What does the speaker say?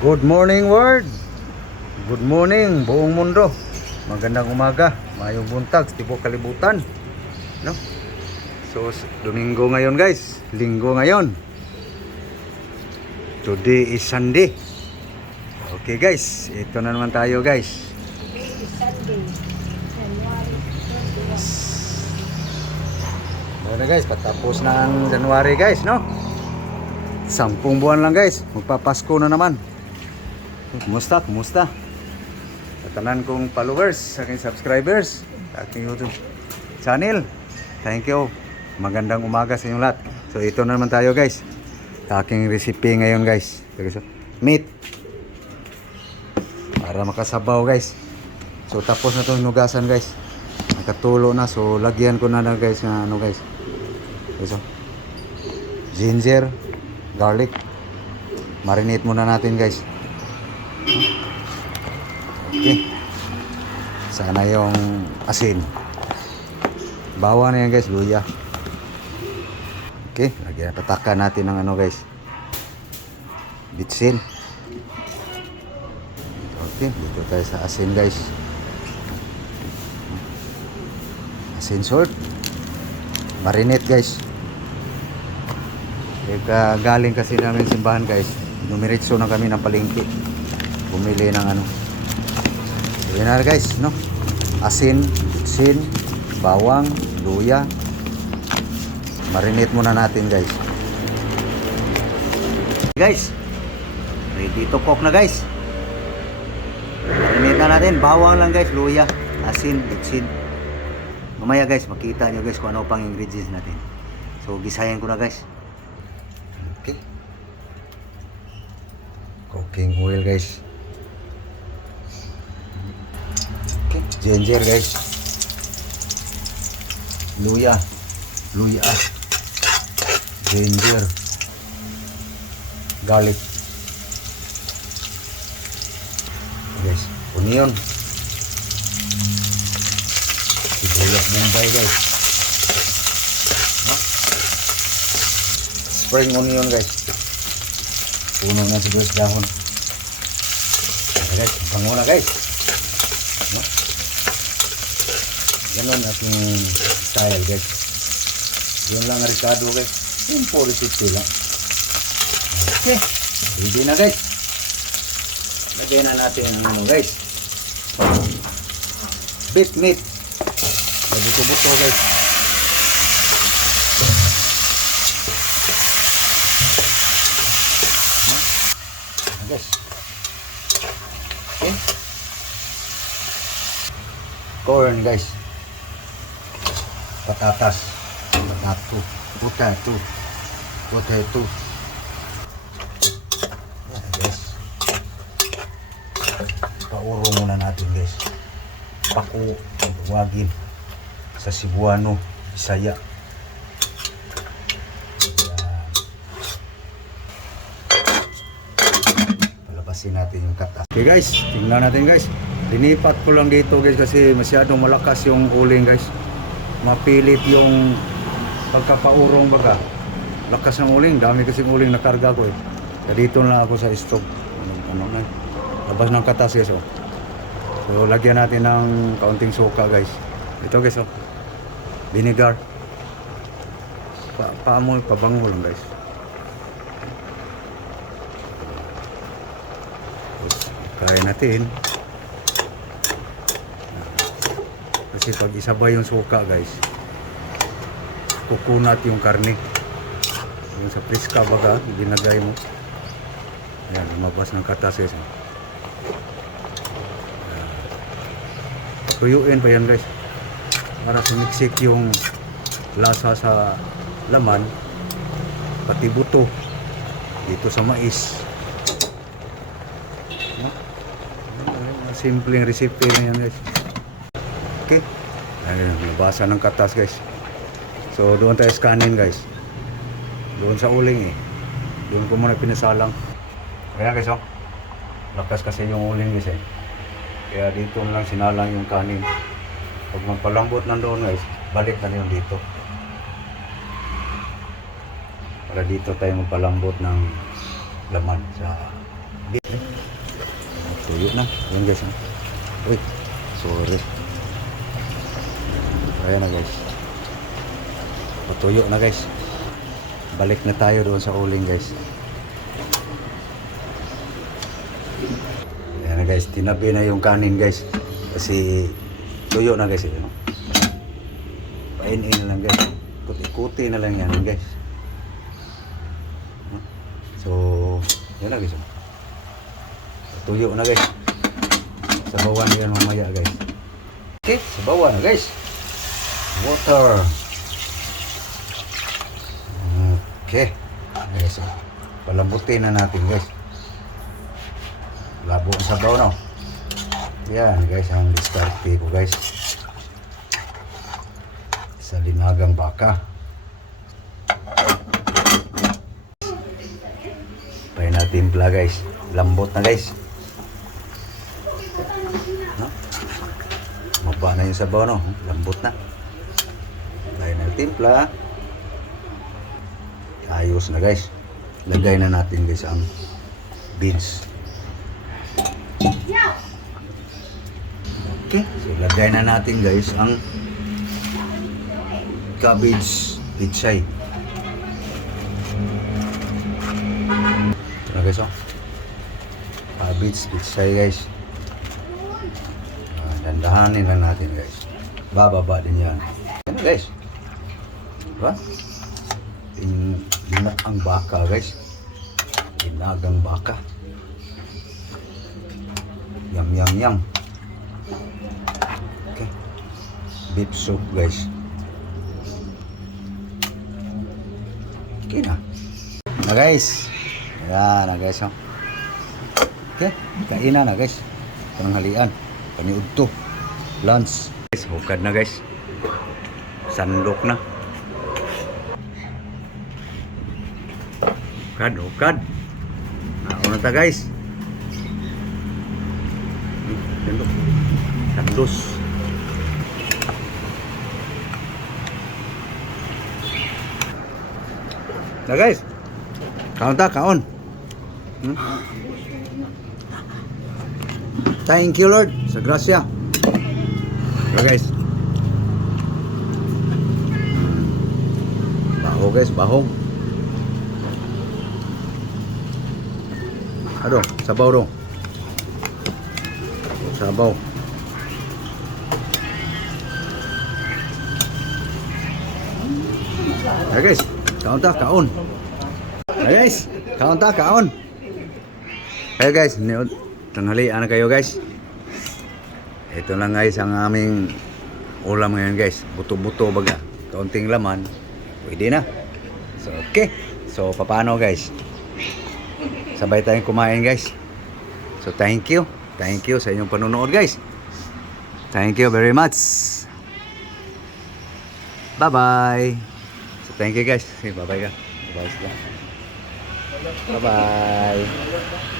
Good morning world. Good morning buong mundo. Magandang umaga, mayong buntag, tibok kalibutan. No? So Domingo ngayon guys, Linggo ngayon. Today is Sunday. Okay guys, ito na naman tayo guys. Today is Sunday, January 21. Ano guys, patapos na ang January guys, no? 10 buwan lang guys, magpapasko na naman. Kumusta? Tanan kong followers, sa aking subscribers, sa aking YouTube channel. Thank you. Magandang umaga sa inyong lahat. So ito na naman tayo guys. Sa aking recipe ngayon guys. Meat. Para makasabaw guys. So tapos na itong hinugasan guys. Nakatulo na. So lagyan ko na guys na ano guys. So, ginger, garlic. Marinate muna natin guys. Okay. Sana yung asin. Bawang na yan guys, luya. Okay, lagyan patakan natin ng ano guys. Bitsin. Okay, dito tayo sa asin guys. Asin salt. Marinate guys. Galing kasi namin simbahan guys. Numiritso na kami ng palengke. Bumili ng ano. Yun na guys, no? Asin, bawang, luya. Marinate muna natin guys. Guys, ready to cook na guys. Marinate na natin, bawang lang guys, luya, asin, bitsin. Mamaya guys, makita nyo guys kung ano pang ingredients natin. So gisayan ko na guys. Okay. Cooking oil guys. Okay. Ginger guys. Luya. Ginger. Garlic. Guys, onion. Sibuyas Mumbai guys. No? Spring onion guys. Puno na sibuyas dahon. Okay, guys, bango na guys. No? Ganun ating style guys. Yun lang Ricardo guys. Simple recipe lang. Okay. Ready na guys. Lagyan na natin ano guys. Beef meat. Buto-buto guys. Guys. Okay. Corn guys. Patatas. Potato. Yan guys. Pauro muna natin guys. Paku, wagin sa Cebuano, Bisaya. Palabasin natin yung katas. Okay guys, tingnan natin guys. Linipat ko lang dito guys kasi masyadong malakas yung uling guys. Mapilit yung pagkapaurong baga. Lakas ng uling, dami kasing uling na karga ko eh. Kaya dito na ako sa stove. Labas ng katas guys oh. So lagyan natin ng kaunting suka guys. Ito guys oh. Vinegar. Paamoy, pabango lang guys. Kaya natin. Kasi pag isabay yung suka guys, kukunat yung karne. Yung sa priska baga, ginagay mo. Ayan, lumabas ng katas guys. Tuyuin pa yan guys. Para sumiksik yung lasa sa laman, pati buto dito sa mais. Simpleng recipe na yan guys. Okay. Ayun, nabasa ng katas guys. So doon tayo scanin guys. Doon sa uling eh. Doon ko muna pinasalang. Kaya guys oh. Lakas kasi yung uling guys eh. Kaya dito lang sinalang yung kanin. Pag magpalambot nandoon guys, balik na yun dito. Para dito tayo magpalambot ng laman sa beef. Tuyo na. Ayan guys. Uy, sorry. Ayan na guys. Patuyo na guys. Balik na tayo doon sa uling guys. Ayan na guys. Tinabi na yung kanin guys. Kasi tuyo na guys. Painin na lang guys. Kuti-kuti na lang yan guys. So, yan na guys. Tuyo na guys. Sabawan yan mamaya guys. Okay, sabawan na guys. Water. Okay. Guys, palambutin na natin guys. Labo ang sabaw no. Yan guys, ang diskarte ko guys. Sa linagang baka. Pay na timpla guys. Lambot na guys. No? Maba na yung sabaw no. Lambot na. Lagay na timpla. Ayos na guys. Lagay na natin guys ang beans. Okay. So lagay na natin guys ang cabbage pichay. Ito na guys oh. Cabbage pichay guys. Dandahanin lang natin guys. Bababa din yan. Yan na guys. Diba? Ang baka guys. Inagang baka. Yum yum yum. Okay. Beef soup guys. Okay na. Na guys. Yan na guys oh. Okay. Kainan na guys. Pananghalian. Paniud to. Lunch. Guys, hukad na guys. Sandok na. Hukad. Ano na ta guys? Sandos. Na guys. Kaon. Thank you Lord sa grasya. Na guys. Baho guys, bahog. Aduh, sabaw dong. Sabaw. Ya guys, kaon. Ya guys, kaon. Ayo guys, tanghalian na kayo guys. Ito lang guys ang aming ulam ngayon guys. Buto-buto baga. Kaunting laman. Pwede na. So okay. So paano guys? Sabay tayong kumain guys. So thank you sa inyong panonood guys. Thank you very much. Bye bye. So thank you guys. Bye bye ka. Bye bye.